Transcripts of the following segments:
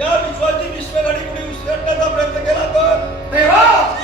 या विश्वाची विश्वगाडी कुणी विसरण्याचा प्रयत्न केला तर? तेव्हा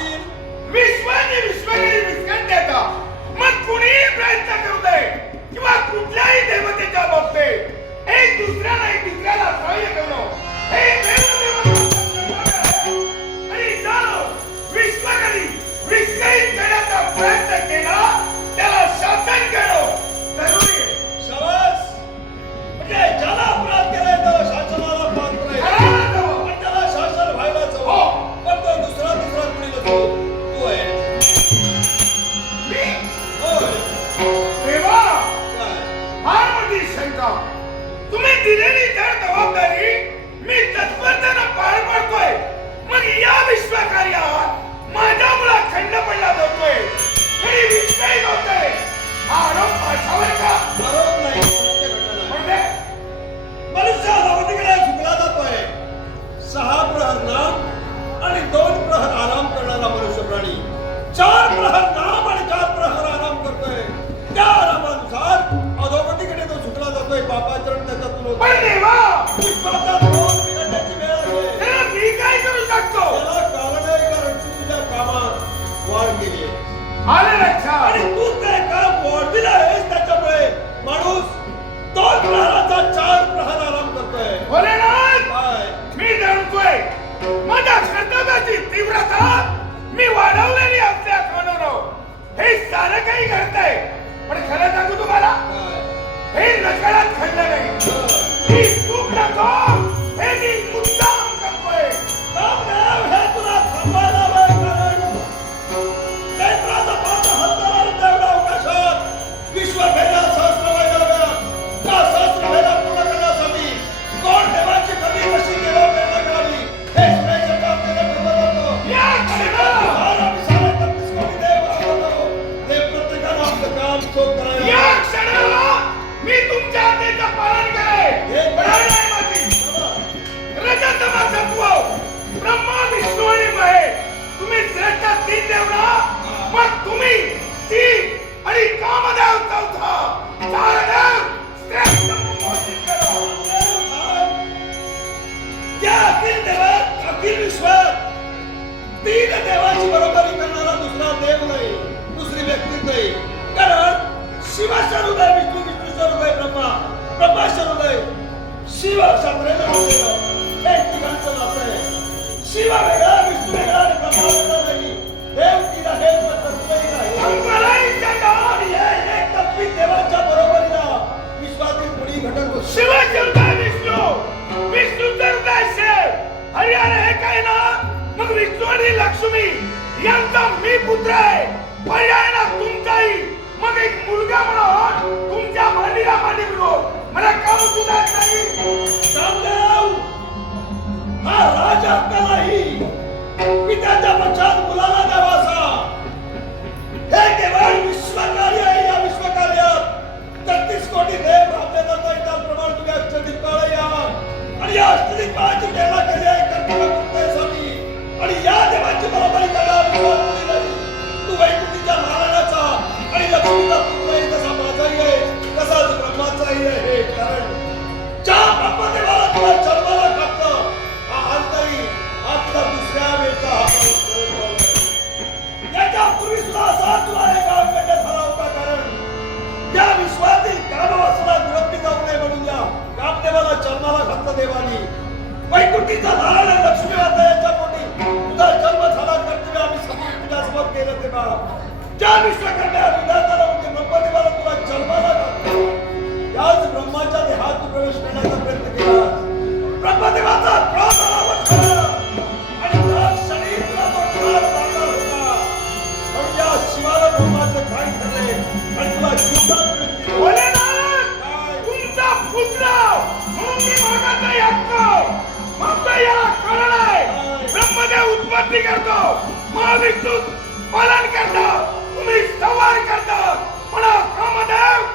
दिलेली जर जबाबदारी मी तत्परतेनं पार पडतोय मग या विश्वकार्यावर माझ्या मुला खंड पडला जातोय. आणि विषय नव्हते. आरोप देवाची बरोबरी करणारा दुसरा देव नाही दुसरी व्यक्ती नाही. कारण शिवाचा हृदय विष्णू विष्णूचा हृदय ब्रह्मा ब्रह्माचा हृदय शिव शास्त्राला श्री लक्ष्मी यांचा मी पुत्र आहे पर्याय ना तुमचाही. मग एक मुलगा म्हणा तुमच्या मंदिरा मांडी मिळो मला काम सुद्धा नाही. हा राजा पित्याच्या पक्षात मुलाला ज्या निसर्गाने विधाताला म्हणजे ब्रह्मदेवाला तुला जन्माला त्याच ब्रह्माच्या देहात प्रवेश करण्याचा प्रयत्न केला ब्रह्मदेवाचा क्रोध आला होता आणि त्या क्षणी तुला तो ठार मारला होता या शिवाला ब्रह्माचे उत्पत्ती करतो महाविष्णू पालन करतो. व्यवहार करतात. पण कामदेव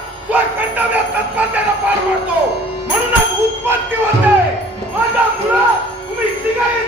कर्तव्य तत्परतेला पार पाडतो. म्हणूनच उत्पत्ती होते. माझ्या मुला तुम्ही तिघाही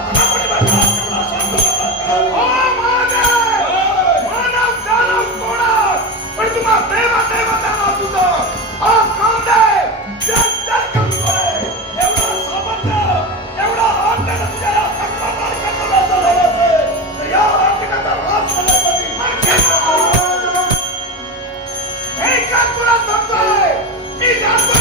Yeah.